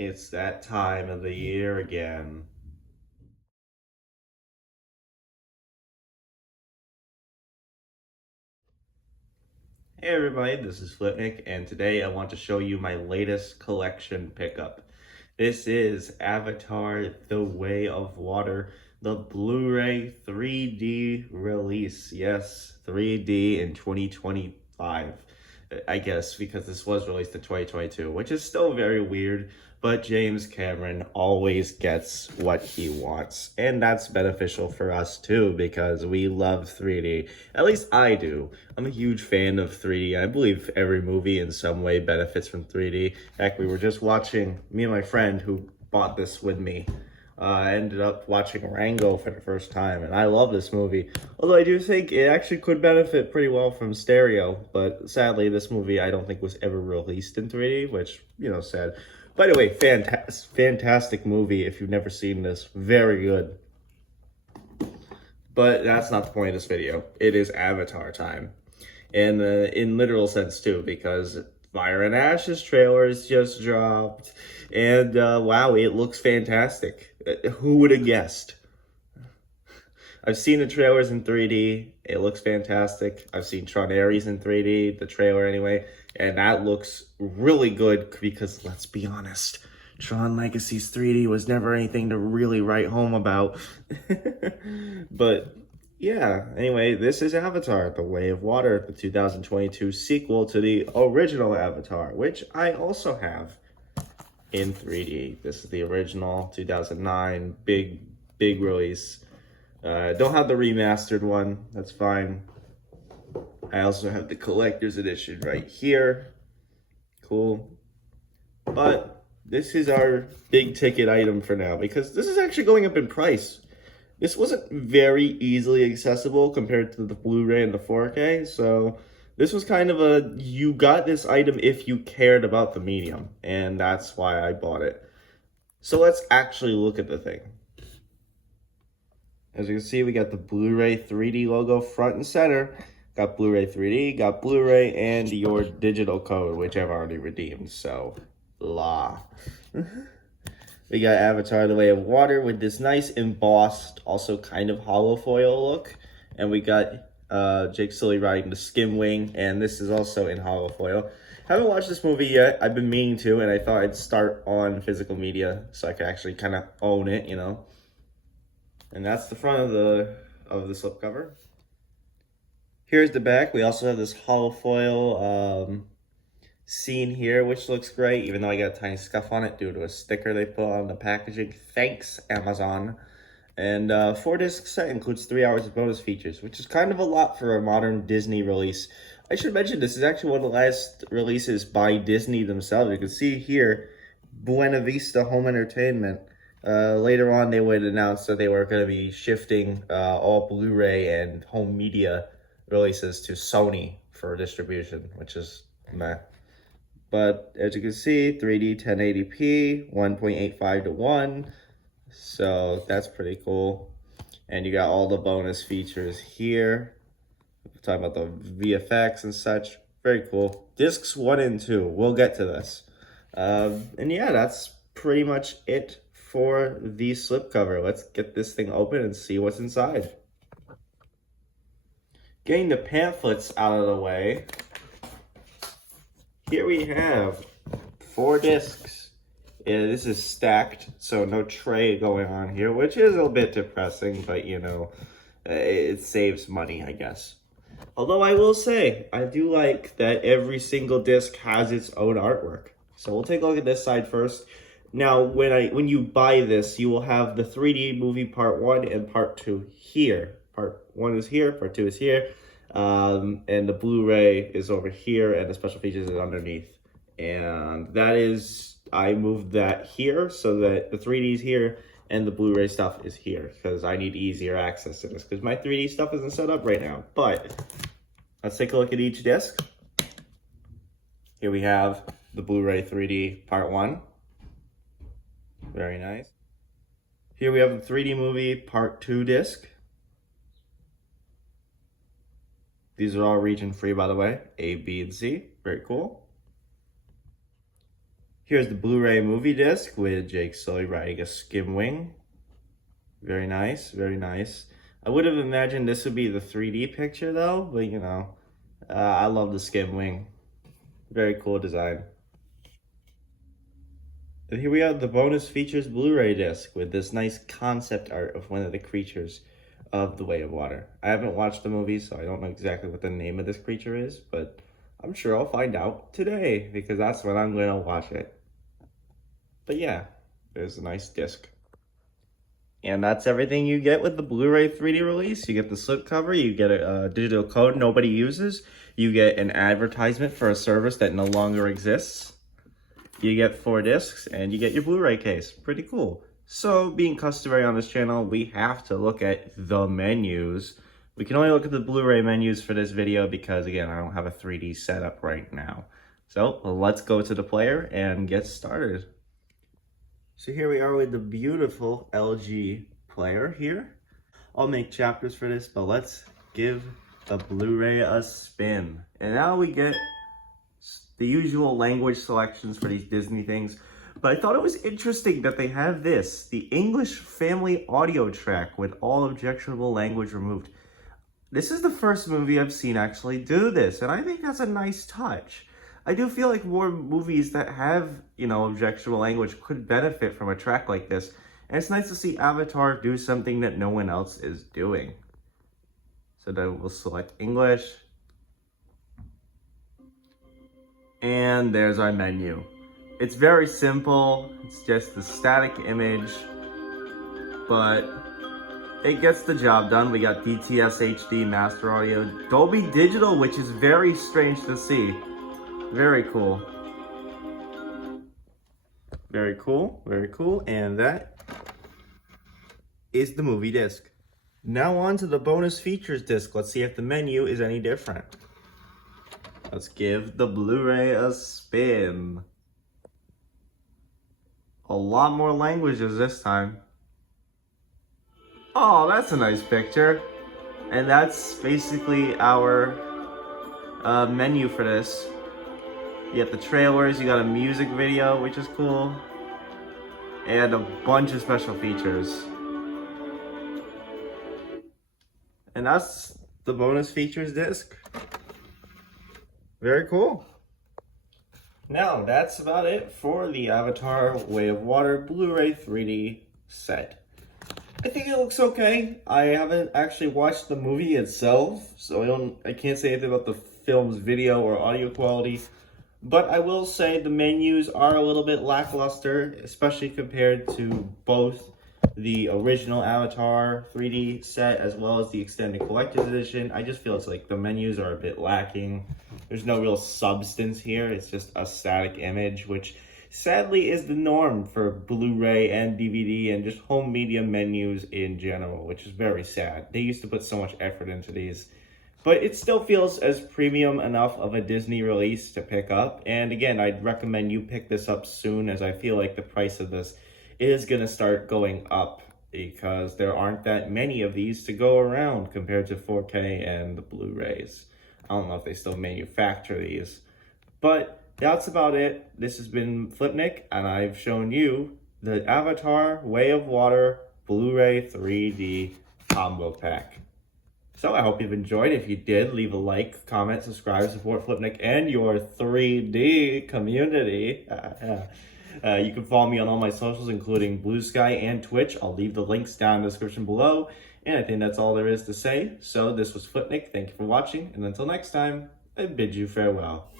It's that time of the year again. Hey everybody, this is Flipnic, and today I want to show you my latest collection pickup. This is Avatar: The Way of Water, the Blu-ray 3D release. Yes, 3D in 2025. I guess because this was released in 2022, which is still very weird, but James Cameron always gets what he wants. And that's beneficial for us too, because we love 3D. At least I do. I'm a huge fan of 3D. I believe every movie in some way benefits from 3D. Heck, we were just watching, me and my friend who bought this with me, I ended up watching Rango for the first time, and I love this movie. Although I do think it actually could benefit pretty well from stereo, but sadly, this movie I don't think was ever released in 3D, which, sad. By the way, fantastic movie if you've never seen this. Very good. But that's not the point of this video. It is Avatar time. And in literal sense too, because Fire and Ash's trailers just dropped. And wow, it looks fantastic. Who would have guessed? I've seen the trailers in 3D. It looks fantastic. I've seen Tron Ares in 3D, the trailer anyway, and that looks really good because let's be honest, Tron Legacy's 3D was never anything to really write home about. But yeah, anyway, this is Avatar: The Way of Water, the 2022 sequel to the original Avatar, which I also have in 3D. This is the original 2009 big release. Don't have the remastered one. That's fine. I also have the collector's edition right here. Cool. But this is our big ticket item for now because this is actually going up in price. This wasn't very easily accessible compared to the Blu-ray and the 4K, so this was kind of a, you got this item if you cared about the medium, and that's why I bought it. So let's actually look at the thing. As you can see, we got the Blu-ray 3D logo front and center. Got Blu-ray 3D, got Blu-ray, and your digital code, which I've already redeemed, so blah. We got Avatar: The Way of Water with this nice embossed, also kind of hollow foil look. And we got Jake Sully riding the skim wing, and this is also in hollow foil. Haven't watched this movie yet. I've been meaning to, and I thought I'd start on physical media so I could actually kind of own it, And that's the front of the slipcover. Here's the back. We also have this hollow foil scene here, which looks great, even though I got a tiny scuff on it due to a sticker they put on the packaging. Thanks, Amazon. And 4-disc set includes 3 hours of bonus features, which is kind of a lot for a modern Disney release. I should mention this is actually one of the last releases by Disney themselves. You can see here, Buena Vista Home Entertainment. Later on, they would announce that they were going to be shifting all Blu-ray and home media releases to Sony for distribution, which is meh. But as you can see, 3D 1080p, 1.85 to 1. So that's pretty cool. And you got all the bonus features here. We're talking about the VFX and such. Very cool. Discs 1 and 2. We'll get to this. And yeah, that's pretty much it for the slipcover. Let's get this thing open and see what's inside. Getting the pamphlets out of the way. Here we have 4 discs. Yeah, this is stacked, so no tray going on here, which is a bit depressing, but it saves money, I guess. Although I will say, I do like that every single disc has its own artwork. So we'll take a look at this side first. Now, when you buy this, you will have the 3D movie part 1 and part 2 here. Part 1 is here, part 2 is here. And the Blu-ray is over here, and the special features is underneath. And that is, I moved that here so that the 3D is here and the Blu-ray stuff is here because I need easier access to this because my 3D stuff isn't set up right now. But let's take a look at each disc. Here we have the Blu-ray 3D part 1. Very nice. Here we have the 3D movie part 2 disc. These are all region free, by the way. A, B, and C. Very cool. Here's the Blu-ray movie disc with Jake Sully riding a skim wing. Very nice, very nice. I would have imagined this would be the 3D picture though, but you know, I love the skim wing. Very cool design. And here we have the bonus features Blu-ray disc with this nice concept art of one of the creatures of The Way of Water. I haven't watched the movie, so I don't know exactly what the name of this creature is, but I'm sure I'll find out today because that's when I'm going to watch it. But yeah, there's a nice disc. And that's everything you get with the Blu-ray 3D release. You get the slipcover, you get a digital code nobody uses, you get an advertisement for a service that no longer exists, you get 4 discs, and you get your Blu-ray case. Pretty cool. So, being customary on this channel, we have to look at the menus. We can only look at the Blu-ray menus for this video because, again, I don't have a 3D setup right now. So, let's go to the player and get started. So here we are with the beautiful LG player here. I'll make chapters for this, but let's give the Blu-ray a spin. And now we get the usual language selections for these Disney things. But I thought it was interesting that they have this, the English family audio track with all objectionable language removed. This is the first movie I've seen actually do this, and I think that's a nice touch. I do feel like more movies that have, you know, objectionable language could benefit from a track like this. And it's nice to see Avatar do something that no one else is doing. So then we'll select English. And there's our menu. It's very simple. It's just a static image, but it gets the job done. We got DTS HD Master Audio, Dolby Digital, which is very strange to see. Very cool. Very cool, very cool. And that is the movie disc. Now on to the bonus features disc. Let's see if the menu is any different. Let's give the Blu-ray a spin. A lot more languages this time. Oh, that's a nice picture. And that's basically our menu for this. You got the trailers, you got a music video, which is cool, and a bunch of special features. And that's the bonus features disc. Very cool. Now, that's about it for the Avatar Way of Water Blu-ray 3D set. I think it looks okay. I haven't actually watched the movie itself, so I can't say anything about the film's video or audio quality. But I will say the menus are a little bit lackluster, especially compared to both the original Avatar 3D set as well as the extended collector's edition. I just feel it's like the menus are a bit lacking. There's no real substance here. It's just a static image, which sadly is the norm for Blu-ray and DVD and just home media menus in general, which is very sad. They used to put so much effort into these. But it still feels as premium enough of a Disney release to pick up. And again, I'd recommend you pick this up soon, as I feel like the price of this is going to start going up because there aren't that many of these to go around compared to 4K and the Blu-rays. I don't know if they still manufacture these. But that's about it. This has been Flipnic, and I've shown you the Avatar Way of Water Blu-ray 3D combo pack. So I hope you've enjoyed. If you did, leave a like, comment, subscribe, support Flipnic and your 3D community. You can follow me on all my socials, including Blue Sky and Twitch. I'll leave the links down in the description below. And I think that's all there is to say. So this was Flipnic. Thank you for watching. And until next time, I bid you farewell.